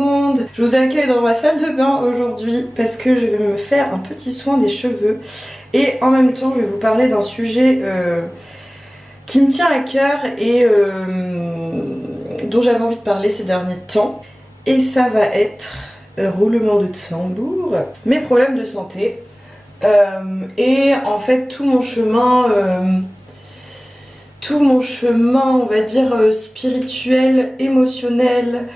monde, je vous accueille dans ma salle de bain aujourd'hui parce que je vais me faire un petit soin des cheveux et en même temps je vais vous parler d'un sujet qui me tient à cœur et dont j'avais envie de parler ces derniers temps, et ça va être roulement de tambour, mes problèmes de santé et en fait tout mon chemin on va dire spirituel, émotionnel,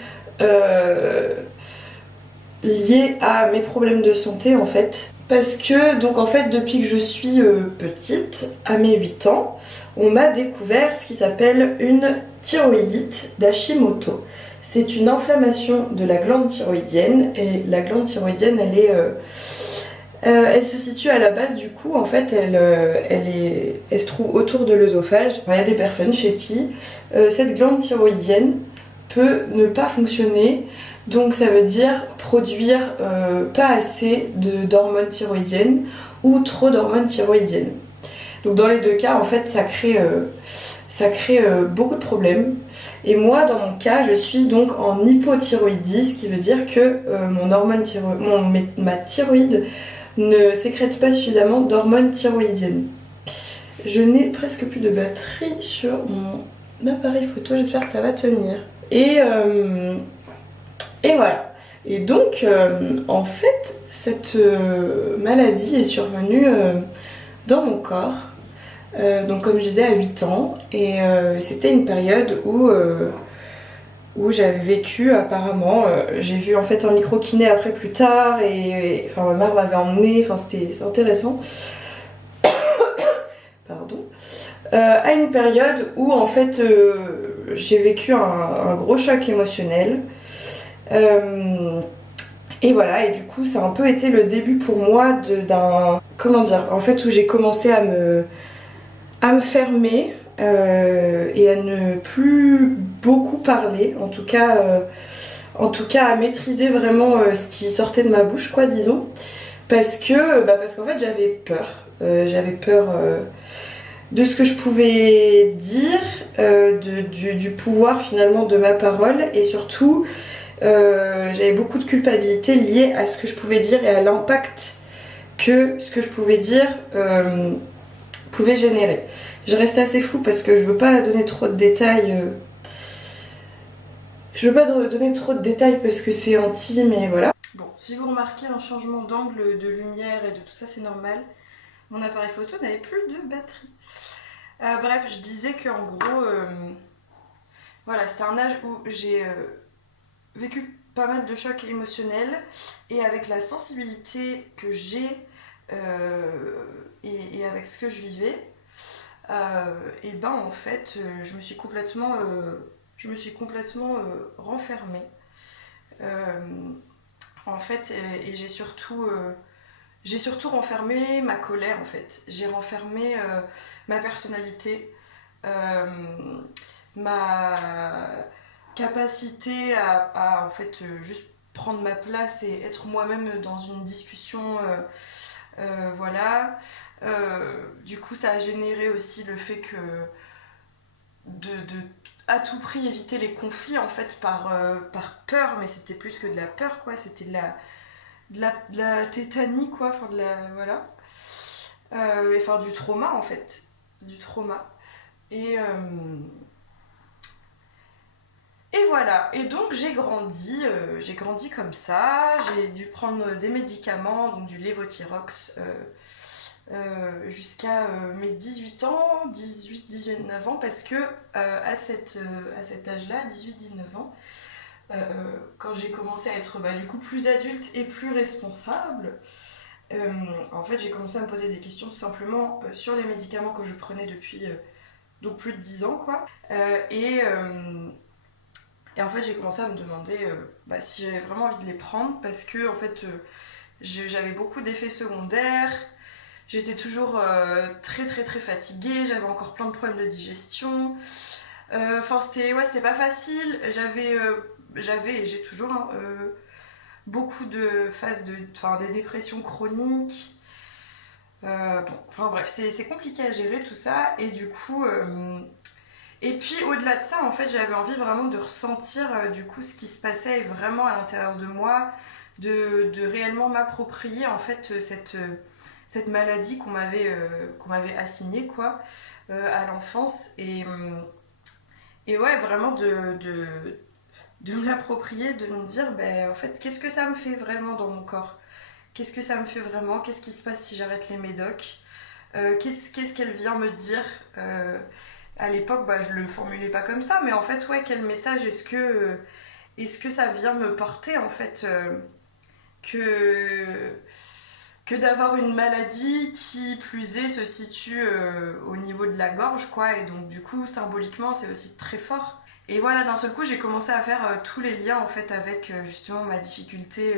lié à mes problèmes de santé en fait. Parce que donc en fait depuis que je suis petite, à mes 8 ans, on m'a découvert ce qui s'appelle une thyroïdite d'Hashimoto. C'est une inflammation de la glande thyroïdienne et la glande thyroïdienne elle se situe à la base du cou, en fait elle se trouve autour de l'œsophage. Il y a des personnes chez qui cette glande thyroïdienne peut ne pas fonctionner, donc ça veut dire produire pas assez d'hormones thyroïdiennes ou trop d'hormones thyroïdiennes. Donc dans les deux cas en fait ça crée beaucoup de problèmes. Et moi dans mon cas je suis donc en hypothyroïdie, ce qui veut dire que ma thyroïde ne sécrète pas suffisamment d'hormones thyroïdiennes. Je n'ai presque plus de batterie sur mon appareil photo, j'espère que ça va tenir. Et voilà. Et donc, en fait, cette maladie est survenue dans mon corps, donc comme je disais à 8 ans, et c'était une période où j'avais vécu apparemment, j'ai vu en fait un micro-kiné après plus tard, et enfin ma mère m'avait emmenée, enfin c'est intéressant. Pardon. À une période où en fait j'ai vécu un gros choc émotionnel. Et voilà, et du coup ça a un peu été le début pour moi d'un... Comment dire? En fait où j'ai commencé à me fermer et à ne plus beaucoup parler, en tout cas à maîtriser vraiment ce qui sortait de ma bouche, quoi, disons. Parce qu'en fait j'avais peur. J'avais peur de ce que je pouvais dire, du pouvoir finalement de ma parole, et surtout j'avais beaucoup de culpabilité liée à ce que je pouvais dire et à l'impact que ce que je pouvais dire pouvait générer. Je reste assez floue parce que je veux pas donner trop de détails. Je veux pas donner trop de détails parce que c'est intime et voilà. Bon, si vous remarquez un changement d'angle, de lumière et de tout ça, c'est normal. Mon appareil photo n'avait plus de batterie. Bref, je disais qu'en gros, voilà, c'était un âge où j'ai vécu pas mal de chocs émotionnels, et avec la sensibilité que j'ai et avec ce que je vivais, et ben en fait je me suis complètement renfermée en fait, et j'ai surtout renfermé ma colère en fait. J'ai renfermé ma personnalité, ma capacité à en fait juste prendre ma place et être moi-même dans une discussion, voilà. Du coup ça a généré aussi le fait que de à tout prix éviter les conflits en fait par peur, mais c'était plus que de la peur, quoi, c'était de la tétanie, quoi, enfin de la... voilà. Enfin du trauma en fait, du trauma. Et voilà, et donc j'ai grandi comme ça, j'ai dû prendre des médicaments, donc du Levothyrox, jusqu'à mes 18 ans, 18-19 ans, parce que à cet âge-là, 18-19 ans, quand j'ai commencé à être du coup plus adulte et plus responsable, en fait j'ai commencé à me poser des questions tout simplement sur les médicaments que je prenais depuis donc plus de 10 ans, quoi. Et en fait j'ai commencé à me demander si j'avais vraiment envie de les prendre, parce que en fait j'avais beaucoup d'effets secondaires, j'étais toujours très très très fatiguée, j'avais encore plein de problèmes de digestion. Enfin c'était pas facile, j'avais et j'ai toujours beaucoup de phases des dépressions chroniques. Bon, enfin bref, c'est compliqué à gérer tout ça, et du coup Et puis au-delà de ça, en fait, j'avais envie vraiment de ressentir du coup ce qui se passait vraiment à l'intérieur de moi, de réellement m'approprier en fait cette maladie qu'on m'avait assignée quoi à l'enfance et ouais vraiment de me l'approprier, de me dire ben en fait qu'est-ce que ça me fait vraiment dans mon corps, qu'est-ce que ça me fait vraiment, qu'est-ce qui se passe si j'arrête les médocs, qu'est-ce qu'elle vient me dire à l'époque, bah, je le formulais pas comme ça, mais en fait, ouais, quel message est-ce que ça vient me porter, en fait, que, que d'avoir une maladie qui, plus est, se situe au niveau de la gorge, quoi, et donc, du coup, symboliquement, c'est aussi très fort. Et voilà, d'un seul coup, j'ai commencé à faire tous les liens, en fait, avec justement ma difficulté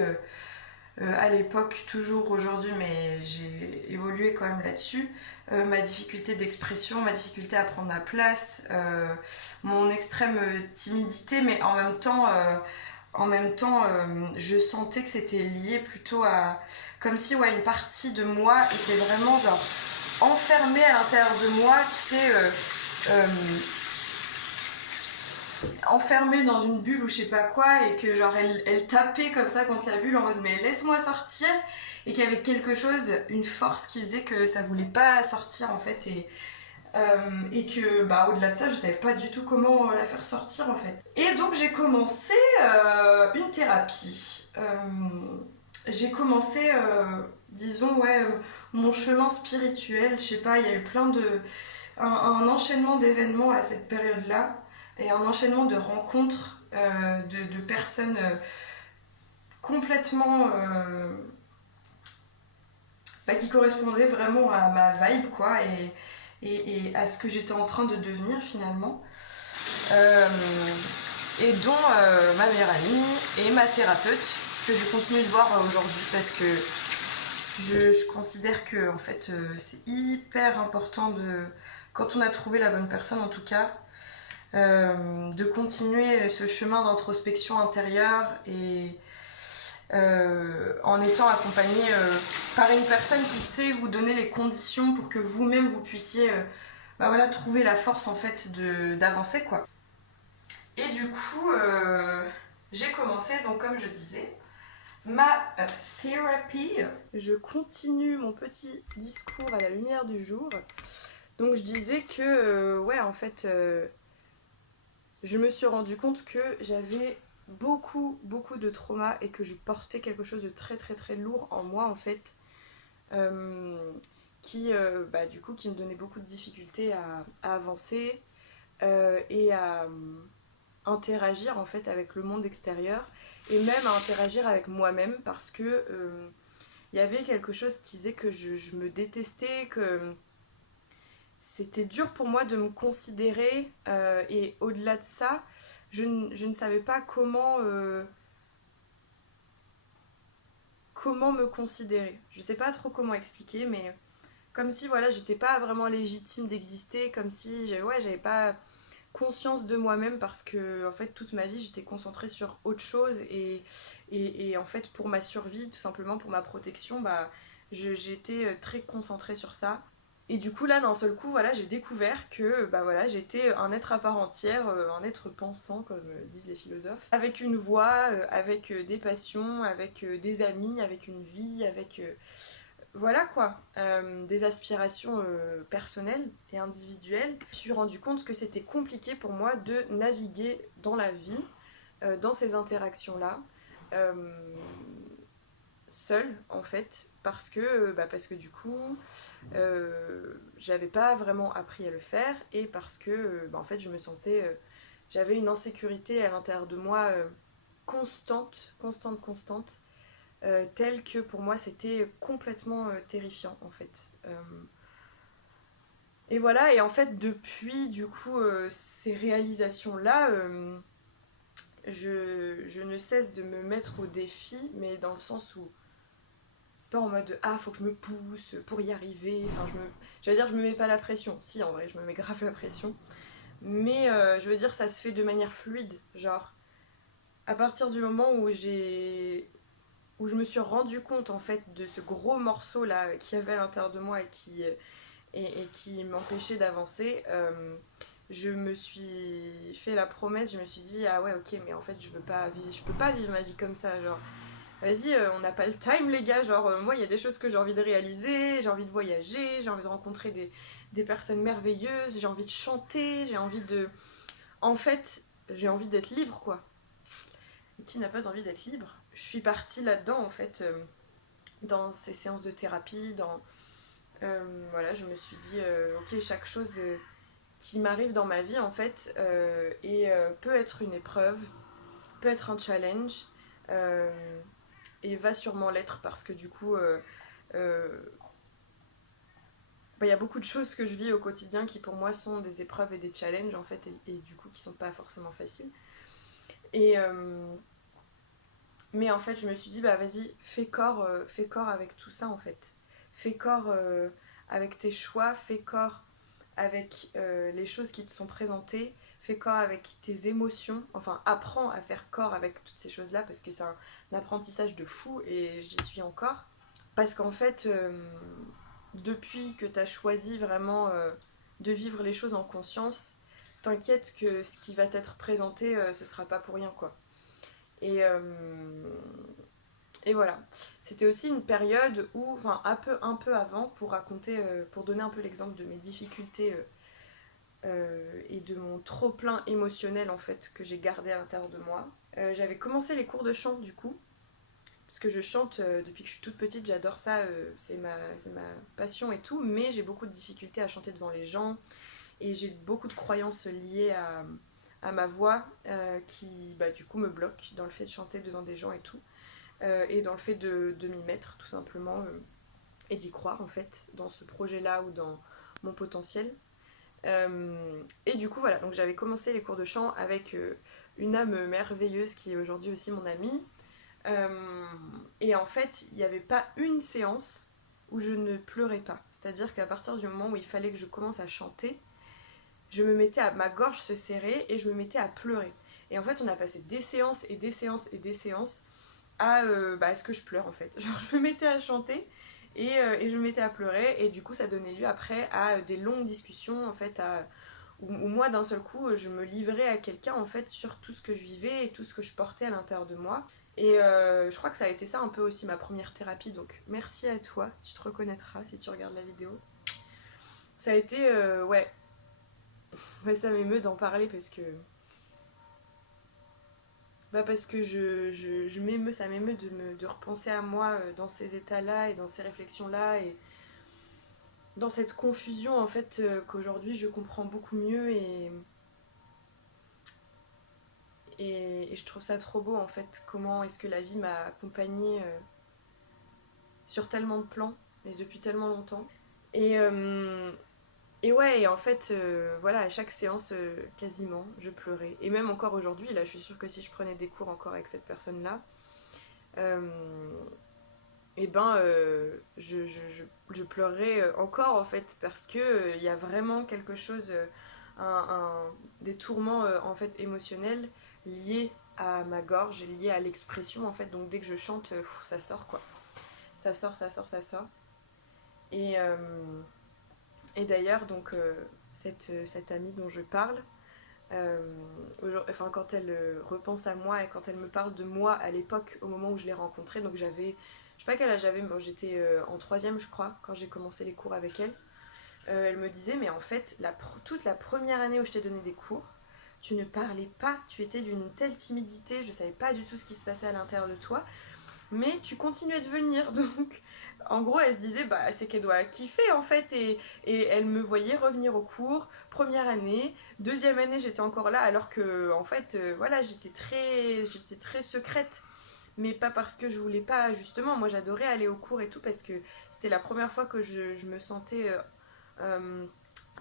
à l'époque, toujours aujourd'hui, mais j'ai évolué quand même là-dessus. Ma difficulté d'expression, ma difficulté à prendre ma place, mon extrême timidité, mais en même temps, je sentais que c'était lié plutôt à, comme si ouais, une partie de moi était vraiment genre enfermée à l'intérieur de moi, tu sais. Euh, enfermée dans une bulle ou je sais pas quoi et que genre elle tapait comme ça contre la bulle en mode mais laisse-moi sortir et qu'il y avait quelque chose, une force qui faisait que ça voulait pas sortir en fait et que bah au-delà de ça je savais pas du tout comment la faire sortir en fait. Et donc j'ai commencé une thérapie. J'ai commencé disons ouais mon chemin spirituel, je sais pas, il y a eu plein de un enchaînement d'événements à cette période-là et un enchaînement de rencontres de personnes complètement bah, qui correspondaient vraiment à ma vibe quoi et à ce que j'étais en train de devenir finalement euh, et dont ma meilleure amie et ma thérapeute que je continue de voir aujourd'hui parce que je considère que en fait c'est hyper important de quand on a trouvé la bonne personne en tout cas de continuer ce chemin d'introspection intérieure et en étant accompagné par une personne qui sait vous donner les conditions pour que vous-même vous puissiez bah voilà, trouver la force en fait d'avancer quoi. Et du coup, j'ai commencé donc comme je disais ma thérapie. Je continue mon petit discours à la lumière du jour. Donc je disais que ouais en fait je me suis rendu compte que j'avais beaucoup de traumas et que je portais quelque chose de très très très lourd en moi en fait euh, qui bah, du coup qui me donnait beaucoup de difficultés à avancer et à interagir en fait avec le monde extérieur et même à interagir avec moi-même parce que il y avait quelque chose qui faisait que je me détestais, que c'était dur pour moi de me considérer et au-delà de ça, je ne savais pas comment me considérer. Je sais pas trop comment expliquer, mais comme si voilà, j'étais pas vraiment légitime d'exister, comme si ouais, j'avais pas conscience de moi-même parce que en fait toute ma vie j'étais concentrée sur autre chose et en fait pour ma survie, tout simplement pour ma protection, bah j'étais très concentrée sur ça. Et du coup là d'un seul coup voilà j'ai découvert que bah voilà j'étais un être à part entière, un être pensant comme disent les philosophes, avec une voix, avec des passions, avec des amis, avec une vie, avec voilà quoi, des aspirations personnelles et individuelles. Je me suis rendu compte que c'était compliqué pour moi de naviguer dans la vie, dans ces interactions là. Euh, Seule en fait parce que du coup j'avais pas vraiment appris à le faire et parce que bah, en fait je me sentais j'avais une insécurité à l'intérieur de moi constante telle que pour moi c'était complètement terrifiant en fait et voilà et en fait depuis du coup ces réalisations là je ne cesse de me mettre au défi mais dans le sens où c'est pas en mode ah faut que je me pousse pour y arriver, enfin j'allais dire je me mets pas la pression, si en vrai je me mets grave la pression, mais je veux dire ça se fait de manière fluide, genre à partir du moment où je me suis rendu compte en fait de ce gros morceau là qui avait à l'intérieur de moi et qui m'empêchait d'avancer, je me suis fait la promesse, je me suis dit ah ouais ok mais en fait je peux pas vivre ma vie comme ça, genre vas-y on n'a pas le time les gars, genre moi il y a des choses que j'ai envie de réaliser, j'ai envie de voyager, j'ai envie de rencontrer des personnes merveilleuses, j'ai envie de chanter, j'ai envie de... En fait j'ai envie d'être libre quoi. Et qui n'a pas envie d'être libre? Je suis partie là-dedans en fait, dans ces séances de thérapie, voilà, je me suis dit ok chaque chose qui m'arrive dans ma vie en fait peut être une épreuve, peut être un challenge et va sûrement l'être parce que du coup bah, y a beaucoup de choses que je vis au quotidien qui pour moi sont des épreuves et des challenges en fait et du coup qui sont pas forcément faciles et mais en fait je me suis dit bah vas-y fais corps avec tout ça en fait, fais corps avec tes choix, fais corps avec les choses qui te sont présentées, fais corps avec tes émotions, enfin apprends à faire corps avec toutes ces choses-là parce que c'est un apprentissage de fou et j'y suis encore. Parce qu'en fait, depuis que tu as choisi vraiment de vivre les choses en conscience, t'inquiète que ce qui va t'être présenté, ce sera pas pour rien quoi. Et, euh, et voilà. C'était aussi une période où, enfin un peu avant, pour raconter, pour donner un peu l'exemple de mes difficultés et de mon trop plein émotionnel en fait que j'ai gardé à l'intérieur de moi. J'avais commencé les cours de chant du coup, parce que je chante depuis que je suis toute petite, j'adore ça, c'est ma passion et tout, mais j'ai beaucoup de difficultés à chanter devant les gens et j'ai beaucoup de croyances liées à ma voix qui bah, du coup me bloquent dans le fait de chanter devant des gens et tout, et dans le fait de m'y mettre tout simplement et d'y croire en fait dans ce projet là ou dans mon potentiel. Et du coup, voilà, donc j'avais commencé les cours de chant avec une âme merveilleuse qui est aujourd'hui aussi mon amie. Et en fait, il n'y avait pas une séance où je ne pleurais pas. C'est-à-dire qu'à partir du moment où il fallait que je commence à chanter, je me mettais à... ma gorge se serrait et je me mettais à pleurer. Et en fait, on a passé des séances et des séances et des séances à ce que je pleure en fait. Genre, je me mettais à chanter et je me mettais à pleurer et du coup, ça donnait lieu après à des longues discussions en fait, où moi d'un seul coup je me livrais à quelqu'un en fait sur tout ce que je vivais et tout ce que je portais à l'intérieur de moi. Et je crois que ça a été ça un peu aussi ma première thérapie, donc merci à toi, tu te reconnaîtras si tu regardes la vidéo. Ça a été, ouais, ça m'émeut d'en parler parce que... Bah parce que je m'émeus, ça m'émeut de repenser à moi dans ces états-là et dans ces réflexions-là et dans cette confusion en fait qu'aujourd'hui je comprends beaucoup mieux et je trouve ça trop beau en fait comment est-ce que la vie m'a accompagnée sur tellement de plans et depuis tellement longtemps. Et, euh, et ouais, et en fait, voilà, à chaque séance, quasiment, je pleurais. Et même encore aujourd'hui, là, je suis sûre que si je prenais des cours encore avec cette personne-là, euh, et ben, je pleurerais encore, en fait, parce que il y a vraiment quelque chose, des tourments, en fait, émotionnels liés à ma gorge, liés à l'expression, en fait. Donc dès que je chante, ça sort, quoi. Ça sort, ça sort, ça sort. Et, euh, et d'ailleurs, donc, cette amie dont je parle, euh, enfin, quand elle repense à moi et quand elle me parle de moi à l'époque, au moment où je l'ai rencontrée, donc j'avais, je sais pas quel âge j'avais, mais bon, j'étais en troisième, je crois, quand j'ai commencé les cours avec elle. Elle me disait, mais en fait, toute la première année où je t'ai donné des cours, tu ne parlais pas, tu étais d'une telle timidité, je savais pas du tout ce qui se passait à l'intérieur de toi, mais tu continuais de venir. Donc en gros elle se disait bah c'est qu'elle doit kiffer en fait et elle me voyait revenir au cours, première année, deuxième année j'étais encore là alors que en fait voilà j'étais très secrète, mais pas parce que je voulais pas, justement moi j'adorais aller au cours et tout parce que c'était la première fois que je me sentais euh,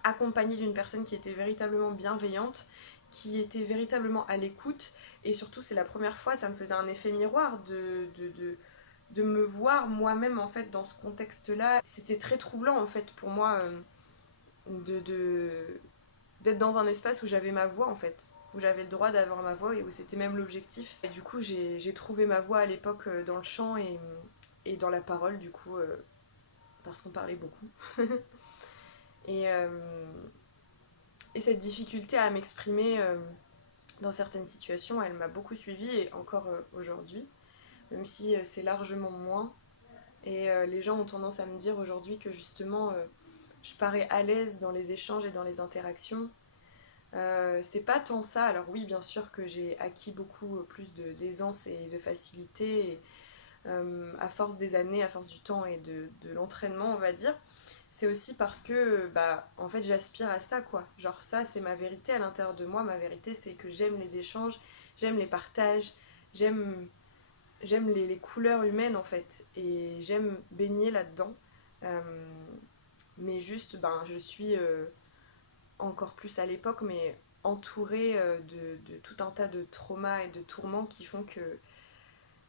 accompagnée d'une personne qui était véritablement bienveillante, qui était véritablement à l'écoute, et surtout c'est la première fois, ça me faisait un effet miroir de me voir moi-même en fait dans ce contexte-là. C'était très troublant en fait pour moi de d'être dans un espace où j'avais ma voix en fait, où j'avais le droit d'avoir ma voix et où c'était même l'objectif. Et du coup j'ai trouvé ma voix à l'époque dans le chant et dans la parole du coup parce qu'on parlait beaucoup. et, euh, Et cette difficulté à m'exprimer dans certaines situations, elle m'a beaucoup suivie et encore aujourd'hui, même si c'est largement moins. Et les gens ont tendance à me dire aujourd'hui que justement je parais à l'aise dans les échanges et dans les interactions. C'est pas tant ça. Alors oui, bien sûr que j'ai acquis beaucoup plus d'aisance et de facilité et, à force des années, à force du temps et de l'entraînement, on va dire. C'est aussi parce que bah en fait j'aspire à ça quoi. Genre ça c'est ma vérité à l'intérieur de moi. Ma vérité c'est que j'aime les échanges, j'aime les partages, j'aime les couleurs humaines en fait et j'aime baigner là-dedans. Euh, mais juste ben je suis encore plus à l'époque mais entourée de tout un tas de traumas et de tourments qui font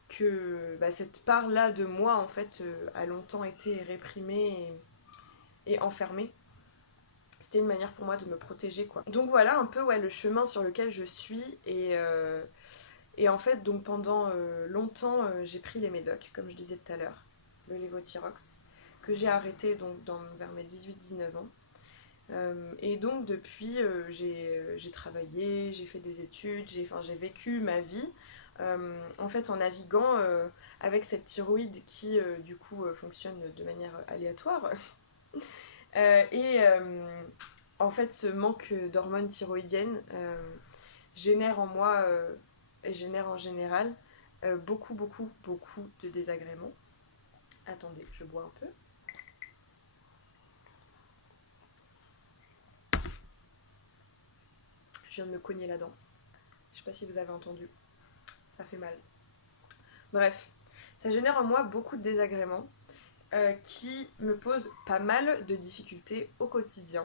que bah, cette part-là de moi en fait a longtemps été réprimée et enfermée. C'était une manière pour moi de me protéger quoi. Donc voilà un peu ouais, le chemin sur lequel je suis et en fait donc pendant longtemps j'ai pris les médocs comme je disais tout à l'heure, le lévothyrox que j'ai arrêté donc vers mes 18-19 ans. Et donc depuis j'ai travaillé, j'ai fait des études, j'ai vécu ma vie en fait en naviguant avec cette thyroïde qui du coup fonctionne de manière aléatoire. Et en fait, ce manque d'hormones thyroïdiennes génère en moi, et génère en général, beaucoup, beaucoup, beaucoup de désagréments. Attendez, je bois un peu. Je viens de me cogner la dent. Je sais pas si vous avez entendu. Ça fait mal. Bref, ça génère en moi beaucoup de désagréments qui me posent pas mal de difficultés au quotidien.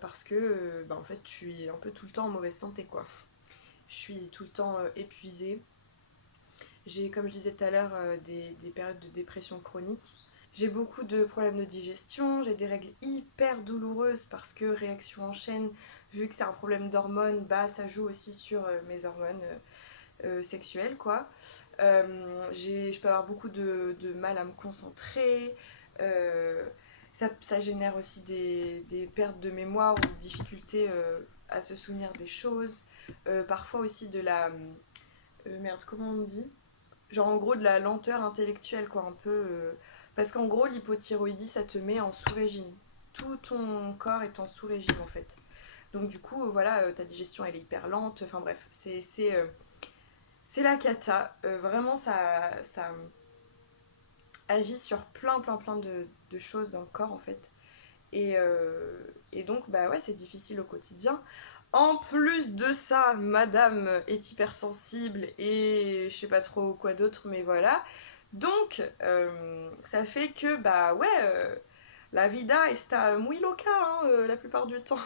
Parce que bah, en fait je suis un peu tout le temps en mauvaise santé quoi. Je suis tout le temps épuisée. J'ai, comme je disais tout à l'heure, des périodes de dépression chronique. J'ai beaucoup de problèmes de digestion, j'ai des règles hyper douloureuses parce que réaction en chaîne, vu que c'est un problème d'hormones, bah ça joue aussi sur mes hormones sexuelles quoi. Je peux avoir beaucoup de mal à me concentrer. Ça génère aussi des pertes de mémoire ou des difficultés à se souvenir des choses. Parfois aussi de la... merde, comment on dit, genre en gros de la lenteur intellectuelle quoi un peu parce qu'en gros l'hypothyroïdie ça te met en sous-régime, tout ton corps est en sous-régime en fait, donc du coup voilà ta digestion elle est hyper lente, enfin bref c'est la cata. Vraiment ça agit sur plein de choses dans le corps en fait et donc bah ouais c'est difficile au quotidien. En plus de ça, madame est hypersensible et je sais pas trop quoi d'autre, mais voilà. Donc, ça fait que, bah ouais, la vida está muy loca hein, la plupart du temps.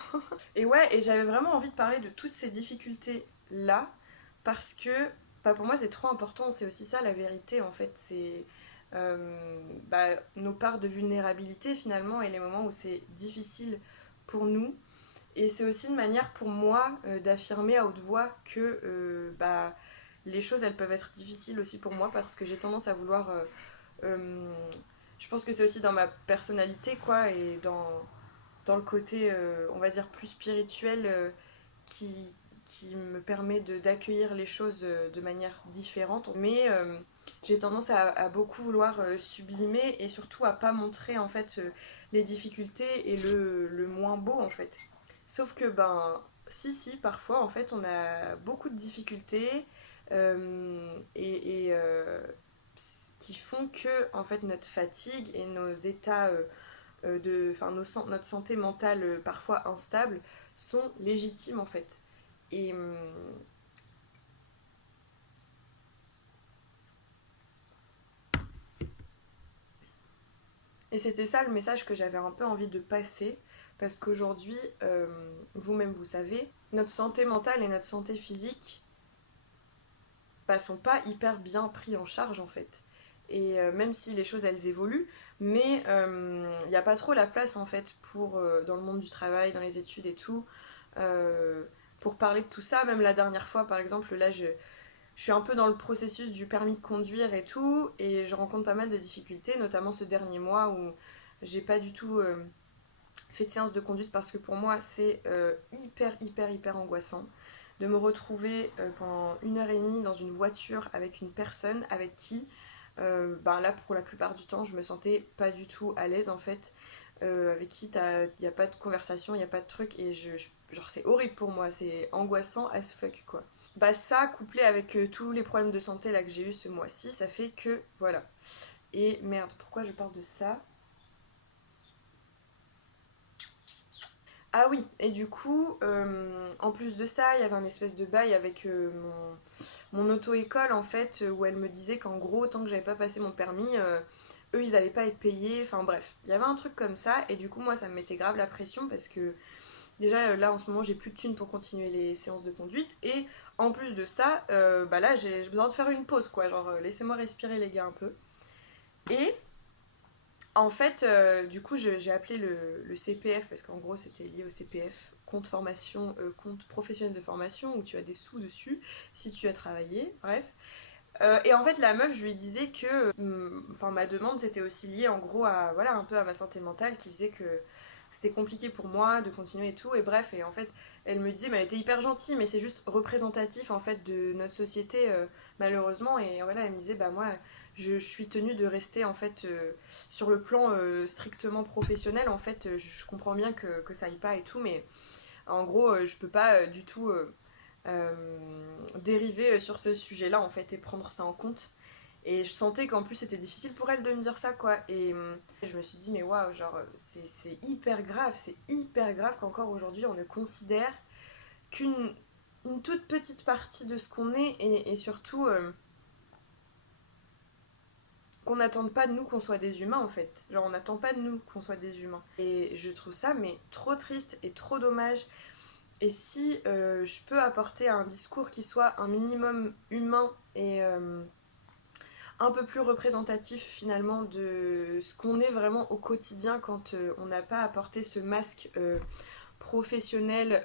Et ouais, et j'avais vraiment envie de parler de toutes ces difficultés-là, parce que, bah pour moi c'est trop important, c'est aussi ça la vérité en fait, c'est bah, nos parts de vulnérabilité finalement et les moments où c'est difficile pour nous. Et c'est aussi une manière pour moi d'affirmer à haute voix que bah, les choses elles peuvent être difficiles aussi pour moi parce que j'ai tendance à vouloir. Euh, je pense que c'est aussi dans ma personnalité quoi et dans le côté on va dire plus spirituel qui, qui me permet d'accueillir les choses de manière différente. Mais j'ai tendance à beaucoup vouloir sublimer et surtout à pas montrer en fait les difficultés et le moins beau en fait. Sauf que ben si parfois en fait on a beaucoup de difficultés qui font que en fait notre fatigue et nos états enfin notre santé mentale parfois instable sont légitimes en fait. Et, et c'était ça le message que j'avais un peu envie de passer parce qu'aujourd'hui, vous-même vous savez, notre santé mentale et notre santé physique bah, sont pas hyper bien pris en charge en fait. Et même si les choses elles évoluent, mais il n'y a pas trop la place en fait pour dans le monde du travail, dans les études et tout, euh, pour parler de tout ça. Même la dernière fois par exemple, là je suis un peu dans le processus du permis de conduire et tout, et je rencontre pas mal de difficultés, notamment ce dernier mois où j'ai pas du tout fait de séance de conduite parce que pour moi c'est hyper angoissant de me retrouver pendant 1 heure et demie dans une voiture avec une personne avec qui là pour la plupart du temps je me sentais pas du tout à l'aise en fait, avec qui il n'y a pas de conversation, il n'y a pas de truc et genre c'est horrible pour moi, c'est angoissant as fuck quoi. Bah ça couplé avec tous les problèmes de santé là que j'ai eu ce mois-ci, ça fait que voilà. Et merde, pourquoi je parle de ça? Ah oui, et du coup, en plus de ça, il y avait un espèce de bail avec mon auto-école en fait, où elle me disait qu'en gros, tant que j'avais pas passé mon permis, eux ils allaient pas être payés, enfin bref, il y avait un truc comme ça, et du coup, moi ça me mettait grave la pression parce que déjà là en ce moment j'ai plus de thunes pour continuer les séances de conduite, et en plus de ça, là j'ai besoin de faire une pause quoi, genre laissez-moi respirer les gars un peu. Et en fait, du coup, j'ai appelé le CPF parce qu'en gros, c'était lié au CPF, compte formation, compte professionnel de formation, où tu as des sous dessus si tu as travaillé, bref. Et en fait, la meuf, je lui disais que, enfin, ma demande, c'était aussi lié en gros à, voilà, un peu à ma santé mentale, qui faisait que c'était compliqué pour moi de continuer et tout. Et bref, et en fait, elle me disait, mais elle était hyper gentille, mais c'est juste représentatif en fait de notre société, malheureusement. Et voilà, elle me disait, bah moi, je suis tenue de rester en fait sur le plan strictement professionnel. En fait, je comprends bien que ça aille pas et tout, mais en gros, je peux pas du tout dériver sur ce sujet-là en fait et prendre ça en compte. Et je sentais qu'en plus c'était difficile pour elle de me dire ça quoi. Et je me suis dit mais waouh, genre c'est hyper grave qu'encore aujourd'hui on ne considère qu'une une toute petite partie de ce qu'on est et surtout qu'on n'attende pas de nous qu'on soit des humains en fait. Genre on n'attend pas de nous qu'on soit des humains. Et je trouve ça mais trop triste et trop dommage. Et si je peux apporter un discours qui soit un minimum humain et un peu plus représentatif finalement de ce qu'on est vraiment au quotidien quand on n'a pas apporté ce masque professionnel,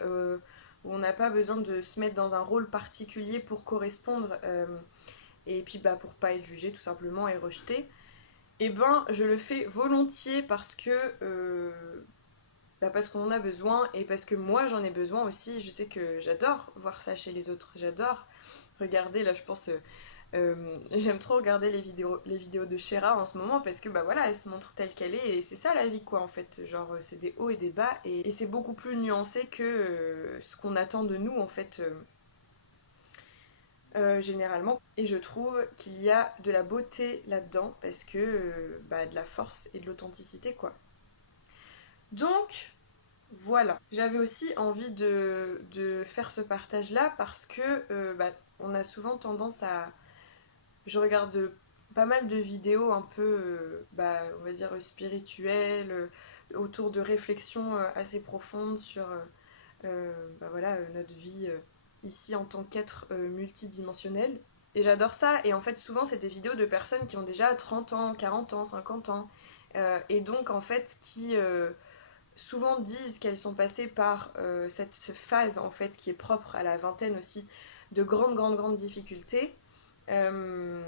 où on n'a pas besoin de se mettre dans un rôle particulier pour correspondre, et puis bah, pour pas être jugé tout simplement et rejeté, et ben je le fais volontiers parce que parce qu'on en a besoin et parce que moi j'en ai besoin aussi. Je sais que j'adore voir ça chez les autres, j'adore regarder, là je pense, j'aime trop regarder les vidéos de Shera en ce moment parce que bah voilà, elle se montre telle qu'elle est et c'est ça la vie quoi en fait. Genre c'est des hauts et des bas et c'est beaucoup plus nuancé que ce qu'on attend de nous en fait, généralement. Et je trouve qu'il y a de la beauté là-dedans parce que de la force et de l'authenticité quoi. Donc voilà, j'avais aussi envie de faire ce partage-là parce que on a souvent tendance à... Je regarde pas mal de vidéos un peu, on va dire, spirituelles, autour de réflexions assez profondes sur notre vie ici en tant qu'être multidimensionnel. Et j'adore ça, et en fait souvent c'est des vidéos de personnes qui ont déjà 30 ans, 40 ans, 50 ans, et donc en fait qui souvent disent qu'elles sont passées par cette phase en fait qui est propre à la vingtaine aussi, de grandes difficultés. Euh,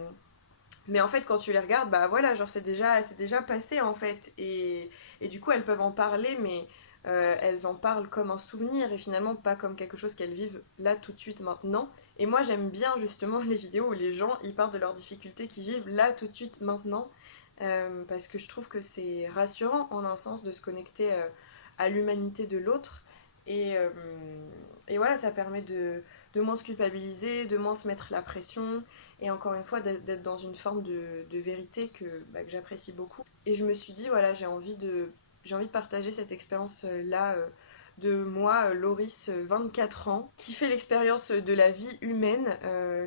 mais en fait quand tu les regardes, bah voilà, genre c'est déjà passé en fait. Et du coup elles peuvent en parler, mais elles en parlent comme un souvenir et finalement pas comme quelque chose qu'elles vivent là tout de suite maintenant. Et moi j'aime bien justement les vidéos où les gens ils parlent de leurs difficultés qu'ils vivent là tout de suite maintenant, parce que je trouve que c'est rassurant en un sens de se connecter à l'humanité de l'autre. Et, euh, et voilà, ça permet de moins se culpabiliser, de moins se mettre la pression, et encore une fois d'être dans une forme de vérité que j'apprécie beaucoup. Et je me suis dit, voilà, j'ai envie de partager cette expérience-là de moi, Loris, 24 ans, qui fait l'expérience de la vie humaine,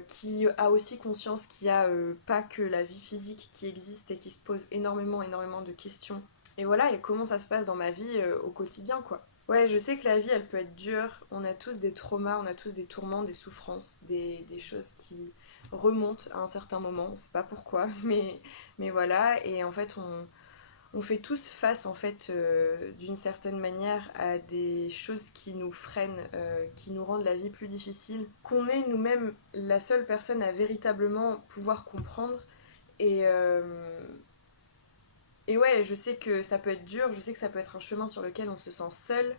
qui a aussi conscience qu'il n'y a pas que la vie physique qui existe et qui se pose énormément de questions. Et voilà, et comment ça se passe dans ma vie au quotidien, quoi. Ouais, je sais que la vie, elle peut être dure. On a tous des traumas, on a tous des tourments, des souffrances, des choses qui remontent à un certain moment. On sait pas pourquoi, mais voilà. Et en fait, on fait tous face, en fait, d'une certaine manière, à des choses qui nous freinent, qui nous rendent la vie plus difficile, qu'on est nous-mêmes la seule personne à véritablement pouvoir comprendre. Et, Et ouais, je sais que ça peut être dur, je sais que ça peut être un chemin sur lequel on se sent seul,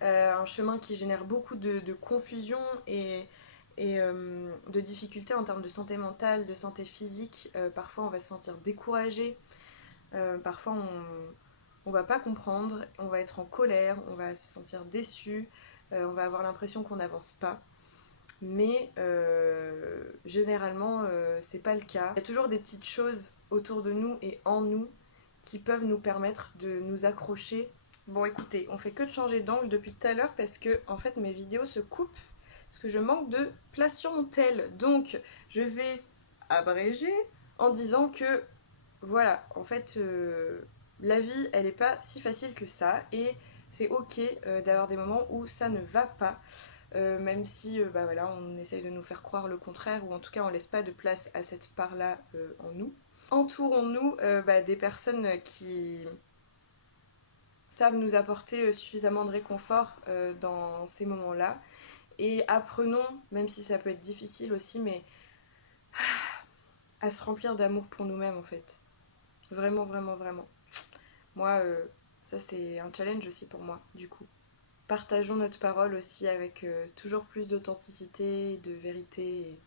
un chemin qui génère beaucoup de confusion et de difficultés en termes de santé mentale, de santé physique. Parfois on va se sentir découragé, parfois on va pas comprendre, on va être en colère, on va se sentir déçu, on va avoir l'impression qu'on n'avance pas. Mais généralement, c'est pas le cas. Il y a toujours des petites choses autour de nous et en nous qui peuvent nous permettre de nous accrocher. Bon, écoutez, on fait que de changer d'angle depuis tout à l'heure parce que en fait mes vidéos se coupent parce que je manque de place sur mon tel. Donc, je vais abréger en disant que voilà, en fait, la vie, elle n'est pas si facile que ça et c'est ok d'avoir des moments où ça ne va pas. Même si bah voilà, on essaye de nous faire croire le contraire, ou en tout cas on laisse pas de place à cette part-là en nous. Entourons-nous bah, des personnes qui savent nous apporter suffisamment de réconfort dans ces moments-là. Et apprenons, même si ça peut être difficile aussi, mais à se remplir d'amour pour nous-mêmes en fait. Vraiment, vraiment, vraiment. Moi, ça c'est un challenge aussi pour moi, du coup. Partageons notre parole aussi avec toujours plus d'authenticité, de vérité, et,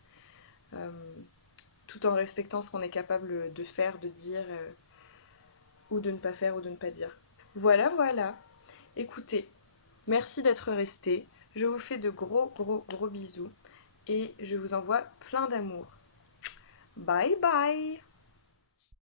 euh, tout en respectant ce qu'on est capable de faire, de dire, ou de ne pas faire, ou de ne pas dire. Voilà, voilà. Écoutez, merci d'être resté. Je vous fais de gros, gros, gros bisous et je vous envoie plein d'amour. Bye bye!